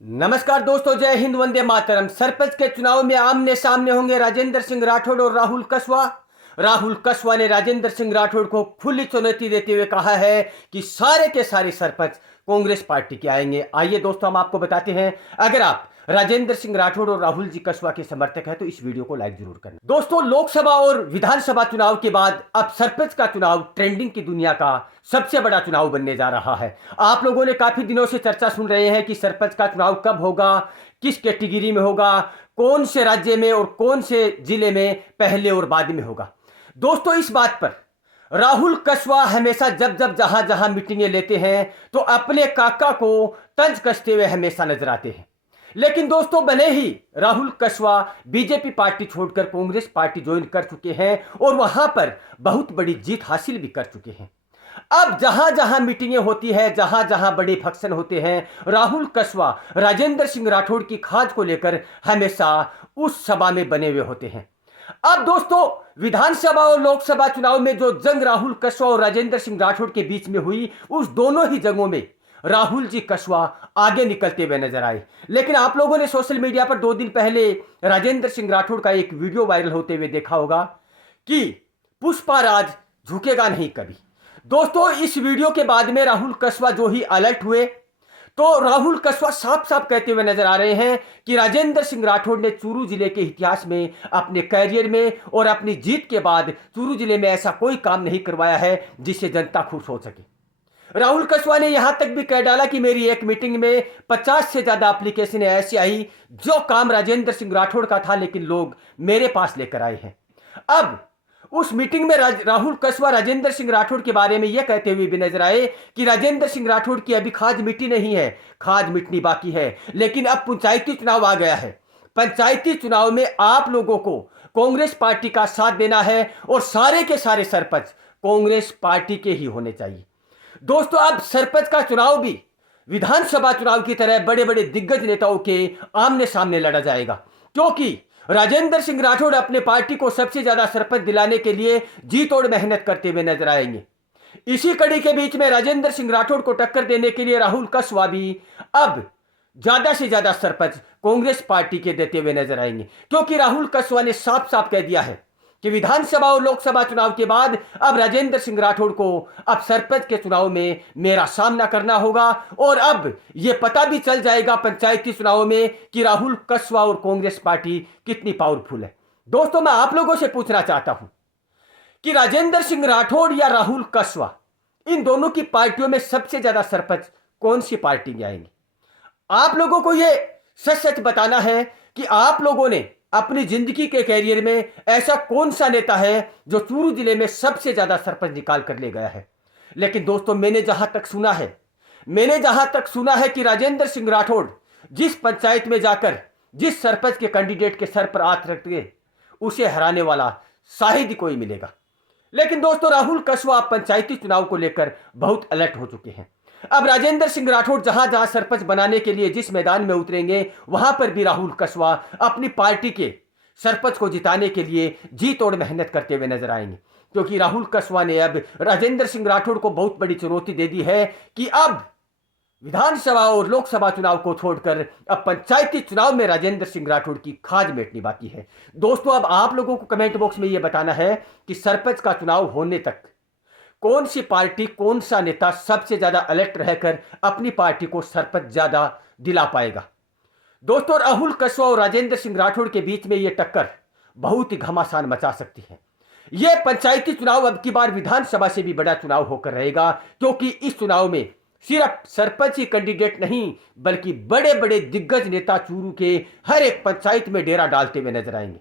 नमस्कार दोस्तों, जय हिंद, वंदे मातरम। सरपंच के चुनाव में आमने सामने होंगे राजेंद्र सिंह राठौड़ और राहुल कसवा। राहुल कसवा ने राजेंद्र सिंह राठौड़ को खुली चुनौती देते हुए कहा है कि सारे के सारे सरपंच कांग्रेस पार्टी के आएंगे। आइए दोस्तों, हम आपको बताते हैं। अगर आप राजेंद्र सिंह राठौड़ और राहुल जी कसवा के समर्थक हैं तो इस वीडियो को लाइक जरूर करें। दोस्तों, लोकसभा और विधानसभा चुनाव के बाद अब सरपंच का चुनाव ट्रेंडिंग की दुनिया का सबसे बड़ा चुनाव बनने जा रहा है। आप लोगों ने काफी दिनों से चर्चा सुन रहे हैं कि सरपंच का चुनाव कब होगा, किस कैटेगरी में होगा, कौन से राज्य में और कौन से जिले में पहले और बाद में होगा। दोस्तों, इस बात पर राहुल कसवा हमेशा जब जब जहां जहां मीटिंगें लेते हैं तो अपने काका को तंज कसते हुए हमेशा नजर आते हैं। लेकिन दोस्तों, भले ही राहुल कसवा बीजेपी पार्टी छोड़कर कांग्रेस पार्टी ज्वाइन कर चुके हैं और वहां पर बहुत बड़ी जीत हासिल भी कर चुके हैं, अब जहां जहां मीटिंगें होती है, जहां जहां बड़े फंक्शन होते हैं, राहुल कसवा राजेंद्र सिंह राठौड़ की खाज को लेकर हमेशा उस सभा में बने हुए होते हैं। अब दोस्तों, विधानसभा और लोकसभा चुनाव में जो जंग राहुल कसवा और राजेंद्र सिंह राठौड़ के बीच में हुई, उस दोनों ही जंगों में राहुल जी कसवा आगे निकलते हुए नजर आए। लेकिन आप लोगों ने सोशल मीडिया पर 2 दिन पहले राजेंद्र सिंह राठौड़ का एक वीडियो वायरल होते हुए देखा होगा कि पुष्पा राज झुकेगा नहीं कभी। दोस्तों, इस वीडियो के बाद में राहुल कसवा जो ही अलर्ट हुए, तो राहुल कसवा साफ साफ कहते हुए नजर आ रहे हैं कि राजेंद्र सिंह राठौड़ ने चूरू जिले के इतिहास में, अपने कैरियर में और अपनी जीत के बाद चूरू जिले में ऐसा कोई काम नहीं करवाया है जिससे जनता खुश हो सके। राहुल कसवा ने यहां तक भी कह डाला कि मेरी एक मीटिंग में 50 से ज्यादा एप्लीकेशन ऐसी आई जो काम राजेंद्र सिंह राठौड़ का था, लेकिन लोग मेरे पास लेकर आए हैं। अब उस मीटिंग में राहुल कसवा राजेंद्र सिंह राठौड़ के बारे में यह कहते हुए भी नजर आए कि राजेंद्र सिंह राठौड़ की अभी खाज मिट्टी नहीं है, खाज मिटनी बाकी है। लेकिन अब पंचायती चुनाव आ गया है। पंचायती चुनाव में आप लोगों को कांग्रेस पार्टी का साथ देना है और सारे के सारे सरपंच कांग्रेस पार्टी के ही होने चाहिए। दोस्तों, अब सरपंच का चुनाव भी विधानसभा चुनाव की तरह बड़े बड़े दिग्गज नेताओं के आमने सामने लड़ा जाएगा, क्योंकि राजेंद्र सिंह राठौड़ अपने पार्टी को सबसे ज्यादा सरपंच दिलाने के लिए जी तोड़ मेहनत करते हुए नजर आएंगे। इसी कड़ी के बीच में राजेंद्र सिंह राठौड़ को टक्कर देने के लिए राहुल कसवा भी अब ज्यादा से ज्यादा सरपंच कांग्रेस पार्टी के देते हुए नजर आएंगे, क्योंकि राहुल कसवा ने साफ साफ कह दिया है कि विधानसभा और लोकसभा चुनाव के बाद अब राजेंद्र सिंह राठौड़ को अब सरपंच के चुनाव में मेरा सामना करना होगा। और अब यह पता भी चल जाएगा पंचायती चुनाव में कि राहुल कसवा और कांग्रेस पार्टी कितनी पावरफुल है। दोस्तों, मैं आप लोगों से पूछना चाहता हूं कि राजेंद्र सिंह राठौड़ या राहुल कसवा, इन दोनों की पार्टियों में सबसे ज्यादा सरपंच कौन सी पार्टी में आएंगे? आप लोगों को यह सच सच बताना है कि आप लोगों ने अपनी जिंदगी के कैरियर में ऐसा कौन सा नेता है जो चूरू जिले में सबसे ज्यादा सरपंच निकाल कर ले गया है। लेकिन दोस्तों, मैंने जहां तक सुना है कि राजेंद्र सिंह राठौड़ जिस पंचायत में जाकर जिस सरपंच के कैंडिडेट के सर पर हाथ रखते उसे हराने वाला शायद ही कोई मिलेगा। लेकिन दोस्तों, राहुल कसवा पंचायती चुनाव को लेकर बहुत अलर्ट हो चुके हैं। अब राजेंद्र सिंह राठौड़ जहां जहां सरपंच बनाने के लिए जिस मैदान में उतरेंगे, वहां पर भी राहुल कसवा अपनी पार्टी के सरपंच को जिताने के लिए जी तोड़ मेहनत करते हुए नजर आएंगे, क्योंकि राहुल कसवा ने अब राजेंद्र सिंह राठौड़ को बहुत बड़ी चुनौती दे दी है कि अब विधानसभा और लोकसभा चुनाव को छोड़कर अब पंचायती चुनाव में राजेंद्र सिंह राठौड़ की खाज मेटनी बाकी है। दोस्तों, अब आप लोगों को कमेंट बॉक्स में यह बताना है कि सरपंच का चुनाव होने तक कौन सी पार्टी, कौन सा नेता सबसे ज्यादा अलर्ट रहकर अपनी पार्टी को सरपंच ज्यादा दिला पाएगा। दोस्तों, राहुल कसवा और राजेंद्र सिंह राठौड़ के बीच में यह टक्कर बहुत ही घमासान मचा सकती है। यह पंचायती चुनाव अब की बार विधानसभा से भी बड़ा चुनाव होकर रहेगा, क्योंकि इस चुनाव में सिर्फ सरपंच ही कैंडिडेट नहीं बल्कि बड़े बड़े दिग्गज नेता चूरू के हर एक पंचायत में डेरा डालते हुए नजर आएंगे।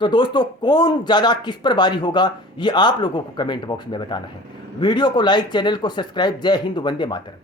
तो दोस्तों, कौन ज्यादा किस पर भारी होगा, ये आप लोगों को कमेंट बॉक्स में बताना है। वीडियो को लाइक, चैनल को सब्सक्राइब। जय हिंद, वंदे मातरम।